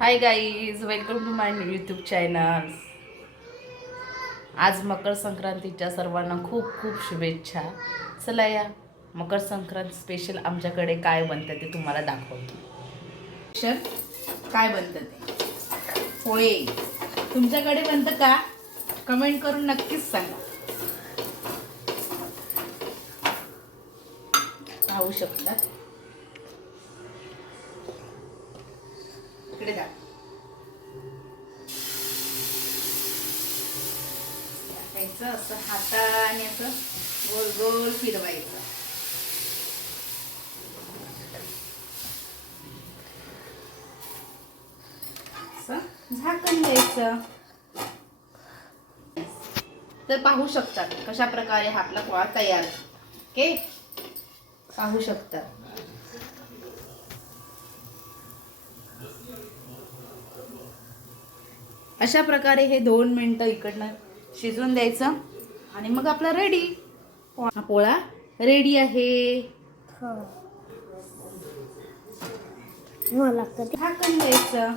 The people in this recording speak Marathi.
High guys, welcome to my YouTube channel. आज मकर संक्रांतीच्या सर्वांना खूप खूप शुभेच्छा. चला या मकर संक्रांत स्पेशल आमच्याकडे काय बनतं ते तुम्हाला दाखवतो. काय बनतं ते पोळे तुमच्याकडे बनतं का? कमेंट करून नक्कीच सांगा. पाहू शकता इकडे जा. असं हाताने असं गोल गोल फिरवायचं. असं झाकण द्यायचं. तर पाहू शकतात कशा प्रकारे हा आपला पोळा तयार. ओके, पाहू शकतात. अशा प्रकारे हे 2 मिनिटं इकडनं शिजवून द्यायचं आणि मग आपला रेडी. हा पोळा रेडी आहे. झाकण द्यायचं.